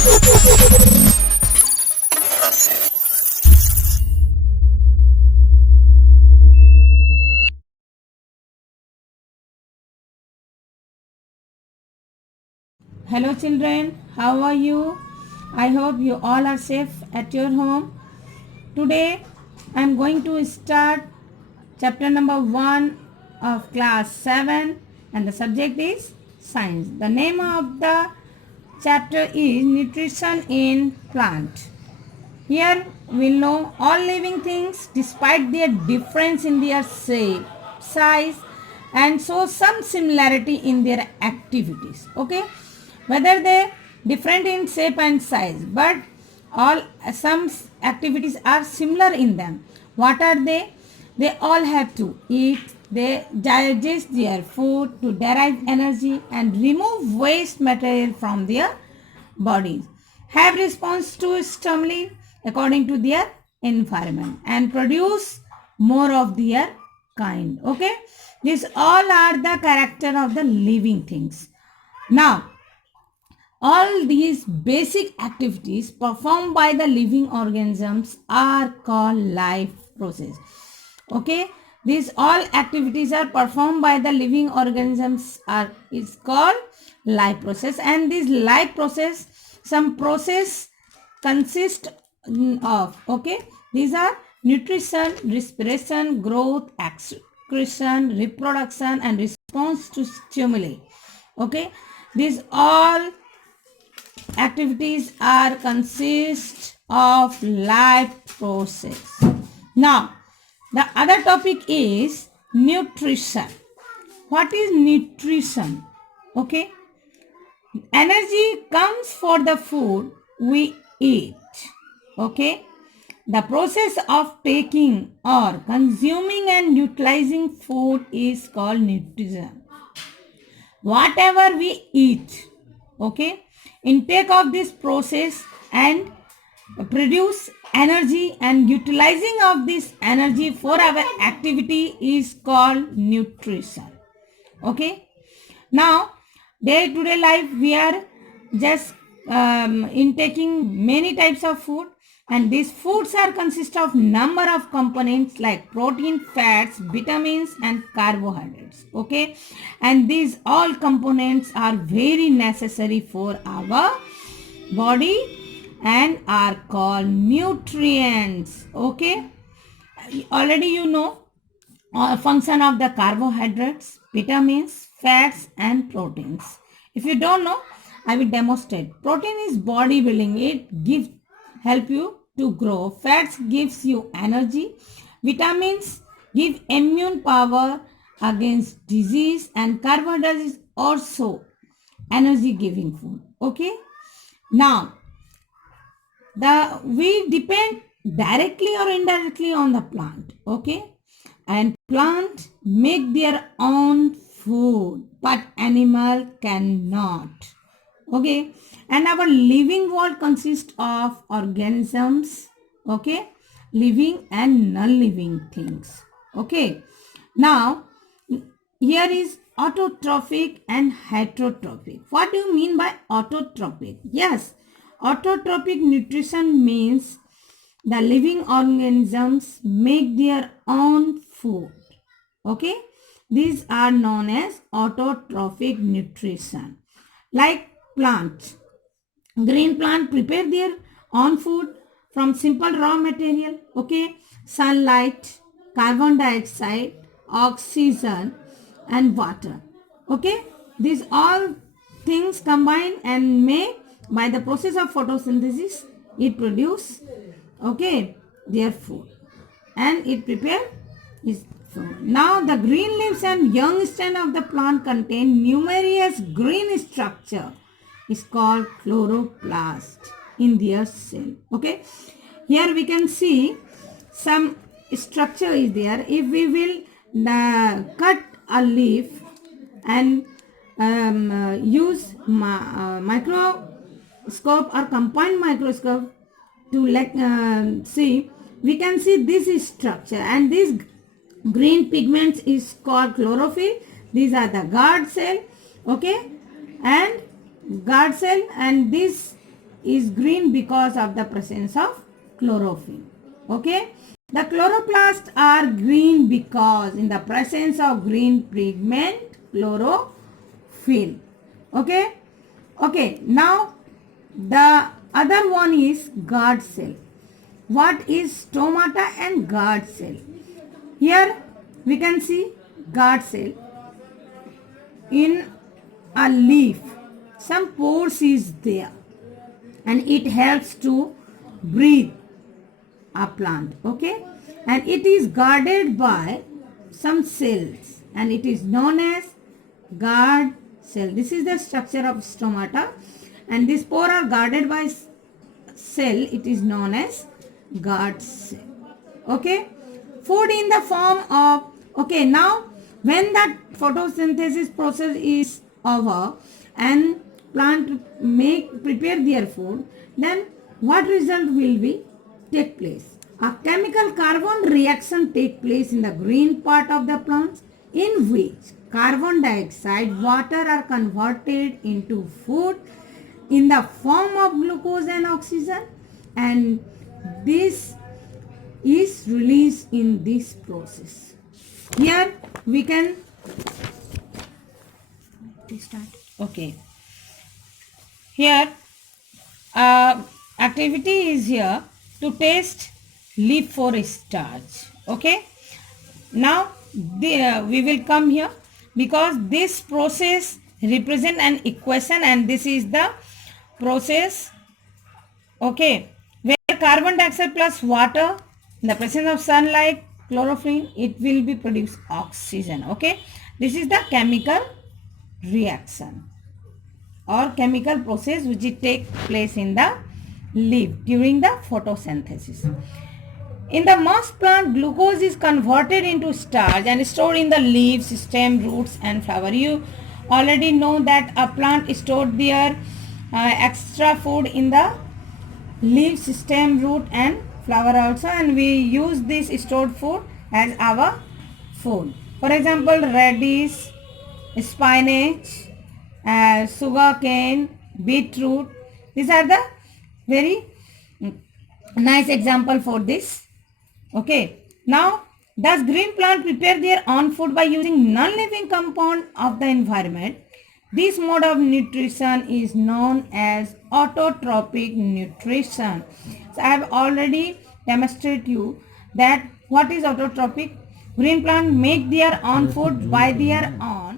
Hello children, how are you? I hope you all are safe at your home. Today I am going to start chapter number 1 of class 7 and the subject is science. The name of the chapter is nutrition in plant. Here we'll know all living things despite their difference in their shape, size and so some similarity in their activities. Okay, whether they different in shape and size, but all some activities are similar in them. What are they? They all have to eat, they digest their food to derive energy and remove waste material from their bodies, have response to stimuli according to their environment and produce more of their kind. Okay, these all are the character of the living things. Now all these basic activities performed by the living organisms are called life process. Okay, these all activities are performed by the living organisms are is called life process, and this life process, some process consist of, okay, these are nutrition, respiration, growth, excretion, reproduction and response to stimuli. Okay, these all activities are consist of life process. Now the other topic is nutrition. What is nutrition? Okay, energy comes for the food we eat. Okay, the process of taking or consuming and utilizing food is called nutrition. Whatever we eat, okay, intake of this process and produce energy and utilizing of this energy for our activity is called nutrition. Okay, now day to day life we are just intaking many types of food, and these foods are consist of number of components like protein, fats, vitamins and carbohydrates. Okay, and these all components are very necessary for our body and are called nutrients. Okay, already you know function of the carbohydrates, vitamins, fats and proteins. If you don't know, I will demonstrate. Protein is body building, it gives help you to grow. Fats gives you energy. Vitamins give immune power against disease, and carbohydrates is also energy giving food. Okay, now we depend directly or indirectly on the plant. Okay, and plant make their own food but animal cannot. Okay, and our living world consists of organisms, okay, living and non-living things. Okay, now here is autotrophic and heterotrophic. What do you mean by autotrophic? Yes, autotrophic nutrition means the living organisms make their own food. Okay, these are known as autotrophic nutrition. Like plants, green plant prepare their own food from simple raw material. Okay, sunlight, carbon dioxide, oxygen and water. Okay, these all things combine and may by the process of photosynthesis it produce, okay, their food and it prepare its food. Now the green leaves and young stem of the plant contain numerous green structure is called chloroplast in their cell. Okay, here we can see some structure is there. If we will cut a leaf and use microscope or combined microscope to see, we can see this structure, and this green pigments is called chlorophyll. These are the guard cell. Okay, and guard cell, and this is green because of the presence of chlorophyll. Okay. The chloroplasts are green because in the presence of green pigment chlorophyll. Okay. Okay. Now the other one is guard cell. What is stomata and guard cell? Here we can see guard cell. In a leaf, some pores is there and it helps to breathe a plant. Okay, and it is guarded by some cells and it is known as guard cell. This is the structure of stomata, and these pores are guarded by cell. It is known as guard cell. Okay, food in the form of, okay, now when that photosynthesis process is over and plant prepare their food, then what result will be take place? A chemical carbon reaction take place in the green part of the plants, in which carbon dioxide, water are converted into food in the form of glucose and oxygen, and this is released in this process. Here we can start. Okay. Here activity is here to taste leaf for starch. Okay. Now we will come here because this process represent an equation and this is the process. Okay. Where carbon dioxide plus water in the presence of sunlight, chlorophyll, it will be produce oxygen. Okay. This is the chemical reaction or chemical process which it take place in the leaf during the photosynthesis. In the most plant, glucose is converted into starch and stored in the leaves, stem, roots and flower. You already know that a plant stored their extra food in the leaves, stem, root and flower also, and we use this stored food as our food. For example, radish, spinach, sugar cane, beetroot. These are the very nice example for this. Okay. Now, does green plant prepare their own food by using non-living compound of the environment? This mode of nutrition is known as autotrophic nutrition. So, I have already demonstrated you that what is autotrophic. Green plant make their own food by their own